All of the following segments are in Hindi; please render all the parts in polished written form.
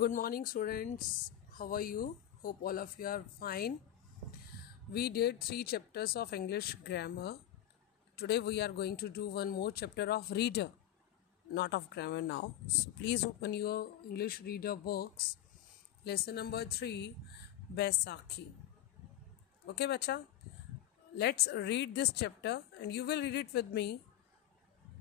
Good morning, students. How are you? Hope all of you are fine. We did 3 chapters of English grammar. Today we are going to do one more chapter of reader, not of grammar now. So please open your English reader books. Lesson number 3, Baisakhi. Okay, bacha? Let's read this chapter and you will read it with me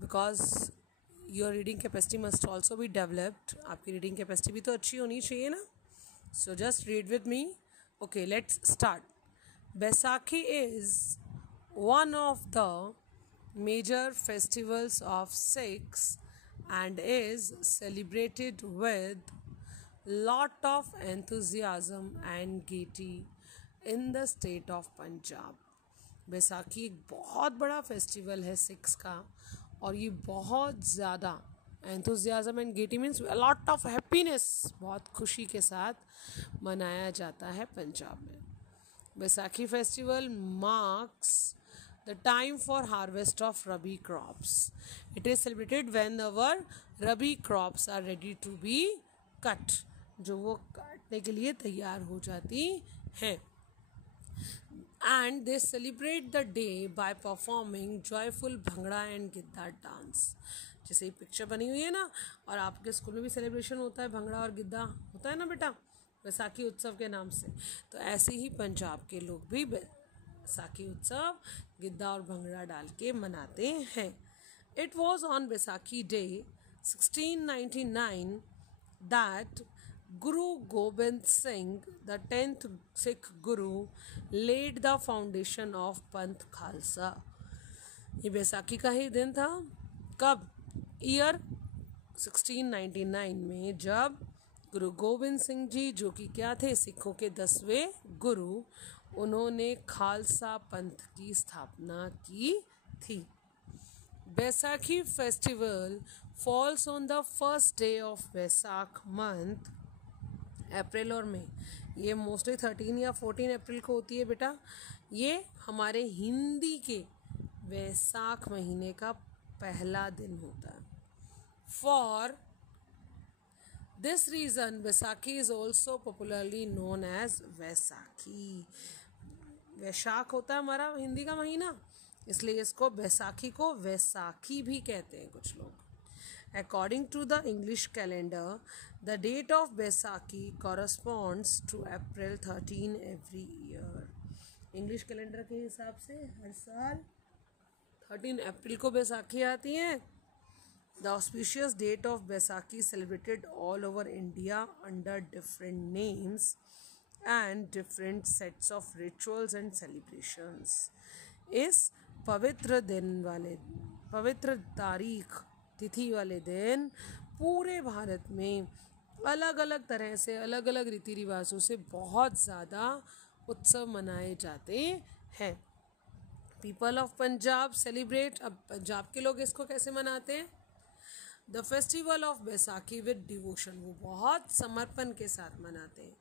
because your reading capacity must also be developed. आपकी reading capacity भी तो अच्छी होनी चाहिए ना. So just read with me. Okay, let's start. Baisakhi is one of the major festivals of Sikhs and is celebrated with lot of enthusiasm and gaiety in the state of Punjab. Baisakhi एक बहुत बड़ा फेस्टिवल है सिक्स का और ये बहुत ज़्यादा enthusiasm and gaiety means lot of happiness, बहुत खुशी के साथ मनाया जाता है पंजाब में. Baisakhi festival marks the time for harvest of rabi crops. It is celebrated when our rabi crops are ready to be cut, जो वो काटने के लिए तैयार हो जाती हैं. And they celebrate the day by performing joyful bhangra and Giddha dance. जैसे ये पिक्चर बनी हुई है ना, और आपके स्कूल में भी सेलिब्रेशन होता है, भंगड़ा और गिद्दा होता है ना बेटा, बैसाखी उत्सव के नाम से. तो ऐसे ही पंजाब के लोग भी बैसाखी उत्सव गिद्दा और भंगड़ा डाल के मनाते हैं. It was on Baisakhi Day 1699 that Guru Gobind Singh, the 10th Sikh Guru, laid the foundation of Panth Khalsa. ये बैसाखी का ही दिन था. कब? ईयर 1699 में, जब गुरु गोविंद सिंह जी, जो कि क्या थे, सिखों के 10वें गुरु, उन्होंने खालसा पंथ की स्थापना की थी. Baisakhi festival falls on the first day of Baisakh month, April और मई. ये मोस्टली 13 या 14 अप्रैल को होती है बेटा. ये हमारे हिंदी के वैसाख महीने का पहला दिन होता है. For this reason Baisakhi is also popularly known as Vaisakhi. Vaishakh होता है हमारा हिंदी का महीना, इसलिए इसको बैसाखी को वैसाखी भी कहते हैं कुछ लोग. According to the English calendar, the date of Baisakhi corresponds to April 13 every year. English calendar के हिसाब से हर साल 13 अप्रैल को बैसाखी आती है. The auspicious date of Baisakhi is celebrated all over India under different names and different sets of rituals and celebrations. इस पवित्र तारीख तिथि वाले दिन पूरे भारत में अलग अलग तरह से, अलग अलग रीति रिवाजों से बहुत ज़्यादा उत्सव मनाए जाते हैं. People of Punjab celebrate. अब पंजाब के लोग इसको कैसे मनाते हैं? The festival of Baisakhi with devotion. वो बहुत समर्पण के साथ मनाते हैं.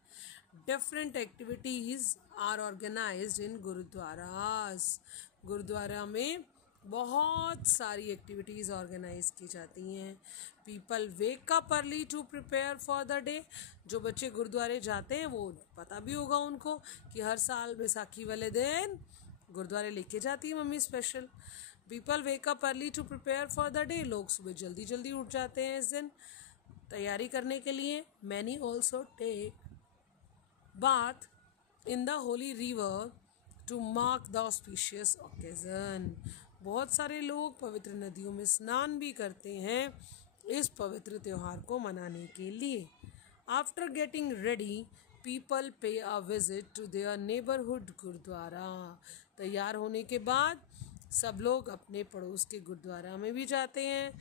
Different activities are organised in gurdwaras. Gurdwara में बहुत सारी एक्टिविटीज़ ऑर्गेनाइज की जाती हैं. People wake up early to prepare for the day. जो बच्चे गुरुद्वारे जाते हैं वो पता भी होगा उनको कि हर साल बैसाखी वाले दिन गुरुद्वारे लेके जाती है mummy special. People wake up early to prepare for the day. लोग सुबह जल्दी जल्दी उठ जाते हैं इस दिन तैयारी करने के लिए. Many also take bath in the holy river to mark the auspicious occasion. बहुत सारे लोग पवित्र नदियों में स्नान भी करते हैं इस पवित्र त्यौहार को मनाने के लिए. After getting ready people pay a visit to their neighbourhood gurdwara. तैयार होने के बाद सब लोग अपने पड़ोस के गुरुद्वारा में भी जाते हैं.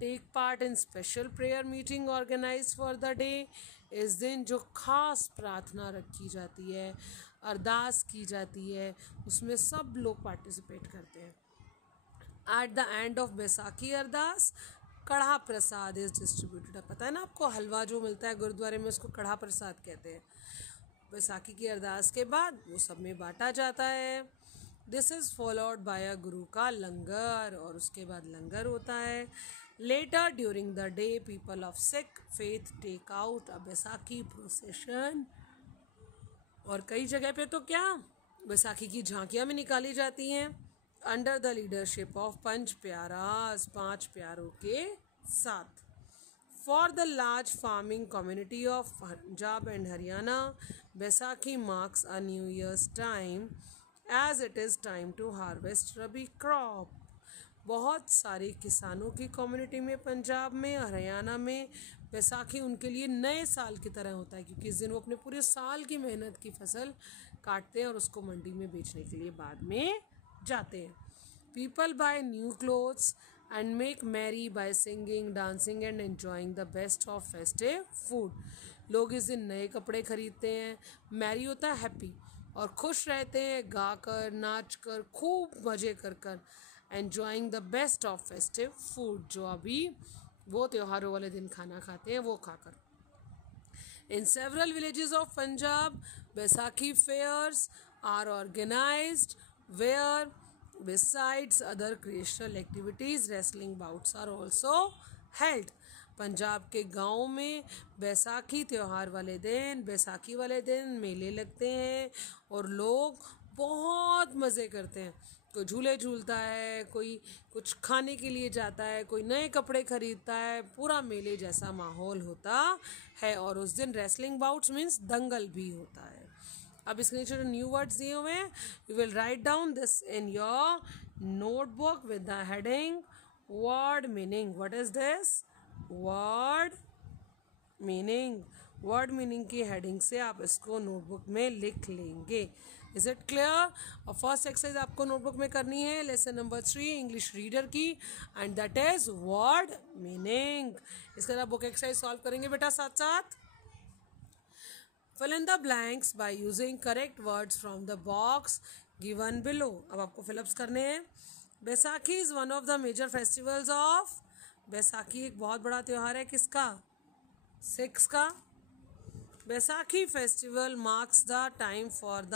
Take part in special prayer meeting organise for the day. इस दिन जो खास प्रार्थना रखी जाती है, अरदास की जाती है, उसमें सब लोग पार्टिसिपेट करते हैं. At the end of Baisakhi Ardas kadha prasad is distributed. पता है ना आपको, हलवा जो मिलता है गुरुद्वारे में उसको कढ़ा प्रसाद कहते हैं. बैसाखी की अरदास के बाद वो सब में बांटा जाता है. दिस इज़ फॉलोड बाय अ गुरु का लंगर, और उसके बाद लंगर होता है. Later during the day, people of Sikh faith take out a Baisakhi procession. और कई जगह पे तो क्या बैसाखी की झांकियां भी निकाली जाती हैं अंडर द लीडरशिप ऑफ पंच प्यारास, 5 प्यारों के साथ. For the large farming community of Punjab and Haryana, Baisakhi marks a New Year's time as it is time to harvest Rabi crop. बहुत सारे किसानों की कम्युनिटी में पंजाब में हरियाणा में बैसाखी उनके लिए नए साल की तरह होता है, क्योंकि इस दिन वो अपने पूरे साल की मेहनत की फसल काटते हैं और उसको मंडी में बेचने के लिए बाद में जाते हैं. People buy new clothes and make merry by singing, dancing and enjoying the best of festive food. लोग इस दिन नए कपड़े खरीदते हैं, मैरी होता है हैप्पी, और खुश रहते हैं गाकर नाचकर खूब मज़े कर कर. enjoying the best of festive food, जो अभी वो त्योहारों वाले दिन खाना खाते हैं वो खाकर. In several villages of Punjab, Baisakhi fairs are organized where besides other recreational activities, wrestling bouts are also held. Punjab के गाँव में बैसाखी त्यौहार वाले दिन, बैसाखी वाले दिन मेले लगते हैं और लोग बहुत मज़े करते हैं. कोई झूले झूलता है, कोई कुछ खाने के लिए जाता है, कोई नए कपड़े खरीदता है, पूरा मेले जैसा माहौल होता है. और उस दिन रेसलिंग बाउट्स मीन्स दंगल भी होता है. अब इसके नीचे न्यू वर्ड्स दिए हुए हैं. You will write down this in your notebook with the heading word meaning. What is this? Word meaning. Word meaning की हेडिंग से आप इसको नोटबुक में लिख लेंगे. Is it clear? और फर्स्ट एक्सरसाइज आपको नोटबुक में करनी है लेसन नंबर 3 इंग्लिश रीडर की, and that is word meaning. इसके बाद बुक एक्सरसाइज सॉल्व करेंगे बेटा साथ साथ. Fill in the blanks by using correct words from the box given below. अब आपको फिलअप्स करने हैं. Baisakhi is one of the major festivals of. Baisakhi एक बहुत बड़ा त्यौहार है किसका? सिख्स का. Baisakhi festival marks the time for the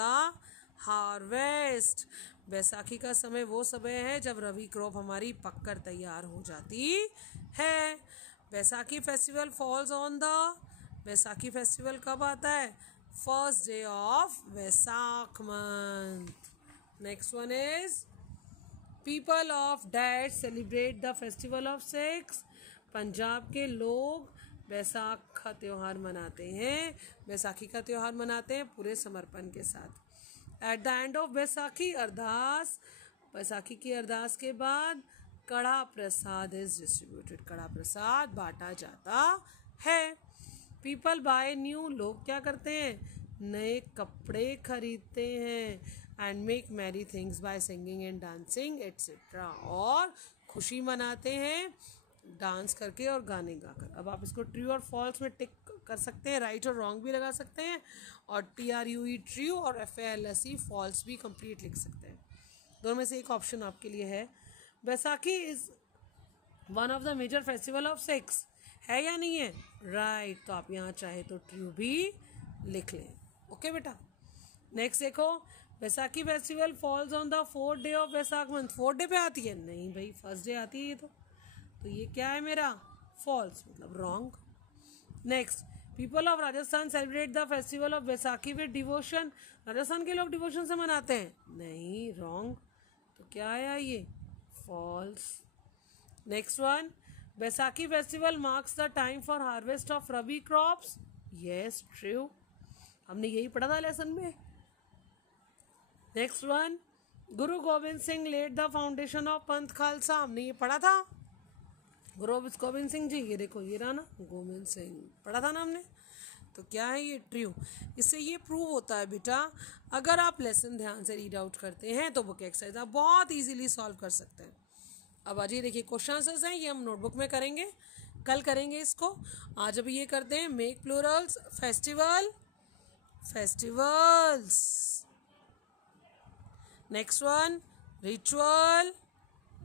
harvest. Baisakhi का समय वो समय है जब रवि क्रॉप हमारी पककर तैयार हो जाती है. Baisakhi festival falls on the. Baisakhi festival कब आता है? First day of Vaisakh month. Next one is people of that celebrate the festival of six. Punjab के लोग बैसाख का त्यौहार मनाते हैं, बैसाखी का त्यौहार मनाते हैं पूरे समर्पण के साथ. At the end of Baisakhi Ardas. Baisakhi की अरदास के बाद कड़ा प्रसाद इज डिस्ट्रीब्यूटेड. कड़ा प्रसाद बांटा जाता है. People buy new. लोग क्या करते हैं? नए कपड़े खरीदते हैं. And make merry things by singing and dancing etcetera. और खुशी मनाते हैं डांस करके और गाने गाकर. अब आप इसको ट्रू और फॉल्स में टिक कर सकते हैं, राइट और रॉन्ग भी लगा सकते हैं, और TRUE ट्रू और FALSE फॉल्स भी कंप्लीट लिख सकते हैं. दोनों में से एक ऑप्शन आपके लिए है. Baisakhi is one of the major festival of Sikhs. है या नहीं है? राइट. तो आप यहाँ चाहे तो ट्रू भी लिख लें. ओके बेटा. नेक्स्ट देखो. Baisakhi festival falls on the 4th day of Baisakh month. 4th day पे आती है? नहीं भाई, फर्स्ट डे आती है ये तो ये क्या है मेरा? फॉल्स, मतलब wrong. Next. People of Rajasthan celebrate the festival of Baisakhi with devotion. Rajasthan के लोग डिवोशन से मनाते हैं? नहीं, रॉन्ग. तो क्या आया ये? Falls. Next one. Baisakhi festival marks the time for harvest of rabi crops. Yes, true. हमने यही पढ़ा था लेसन में. Next one. Guru Gobind Singh led the foundation of Panth Khalsa. हमने ये पढ़ा था. गुरु गोविंद सिंह जी, ये देखो ये रहा ना, गोविंद सिंह पढ़ा था ना हमने. तो क्या है ये? ट्रू. इससे ये प्रूव होता है बेटा, अगर आप लेसन ध्यान से रीड आउट करते हैं तो बुक एक्सरसाइज आप बहुत इजीली सॉल्व कर सकते हैं. अब आज ये देखिए क्वेश्चन आंसर्स हैं, ये हम नोटबुक में करेंगे, कल करेंगे इसको. आज अभी ये करते हैं. Make plurals. Festival, festivals. Next one. Ritual,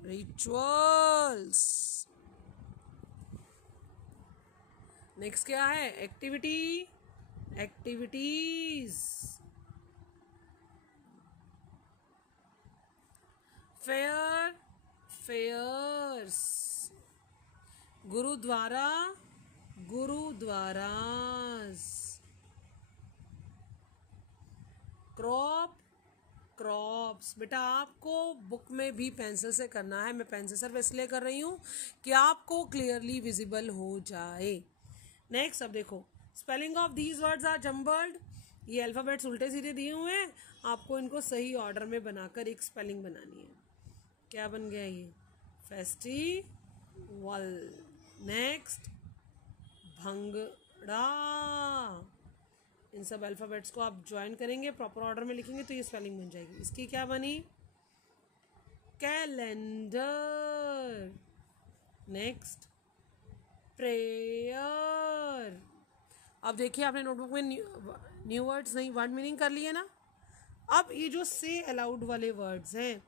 rituals. Next क्या है? Activity, activities. Fair, fairs. Gurdwara, gurdwaras. Crop, crops. बेटा आपको बुक में भी पेंसिल से करना है, मैं पेंसिल सिर्फ इसलिए कर रही हूँ कि आपको क्लियरली विजिबल हो जाए। नेक्स्ट अब देखो, spelling of these words are jumbled. ये अल्फ़ाबेट्स उल्टे सीधे दिए हुए हैं, आपको इनको सही ऑर्डर में बनाकर एक स्पेलिंग बनानी है। क्या बन गया ये? फेस्टिवल। नेक्स्ट भंगड़ा। इन सब अल्फ़ाबेट्स को आप ज्वाइन करेंगे, प्रॉपर ऑर्डर में लिखेंगे तो ये स्पेलिंग बन जाएगी। इसकी क्या बनी? कैलेंडर। Next prayer. अब देखिए आपने नोटबुक में न्यू वर्ड्स नहीं, वर्ड मीनिंग कर लिए ना। अब ये जो से अलाउड वाले वर्ड्स हैं,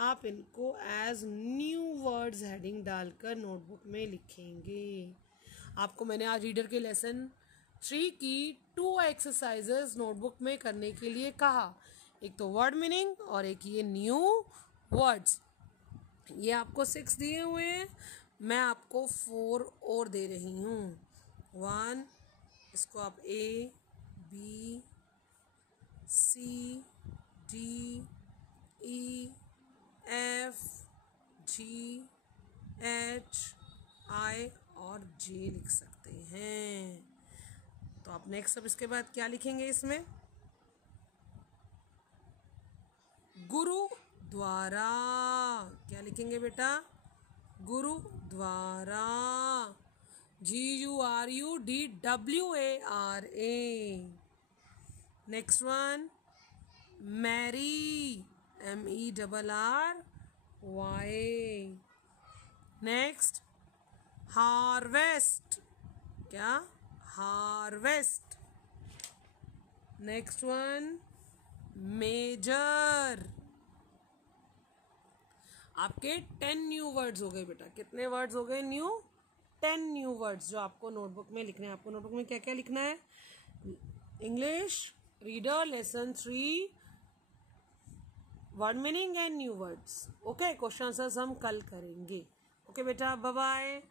आप इनको एज न्यू वर्ड्स हेडिंग डालकर नोटबुक में लिखेंगे। आपको मैंने आज रीडर के लेसन 3 की 2 एक्सरसाइजेस नोटबुक में करने के लिए कहा। एक तो वर्ड मीनिंग और एक ये न्यू वर्ड्स। ये आपको 6 दिए हुए हैं, मैं आपको 4 और दे रही हूँ। 1, इसको आप A, B, C, D, E, F, G, H, I और J लिख सकते हैं। तो आप नेक्स्ट अब इसके बाद क्या लिखेंगे इसमें? गुरुद्वारा। क्या लिखेंगे बेटा? Gurdwara. GURUDWARA। Next one merry, MERRY। Next harvest. क्या? हार्वेस्ट। Next one major. आपके 10 न्यू वर्ड्स हो गए बेटा। कितने वर्ड्स हो गए न्यू? 10 न्यू वर्ड्स जो आपको नोटबुक में लिखना है। आपको नोटबुक में क्या क्या लिखना है? English reader lesson 3, word meaning and new words. Okay, question answers हम कल करेंगे। ओके बेटा, बाय बाय।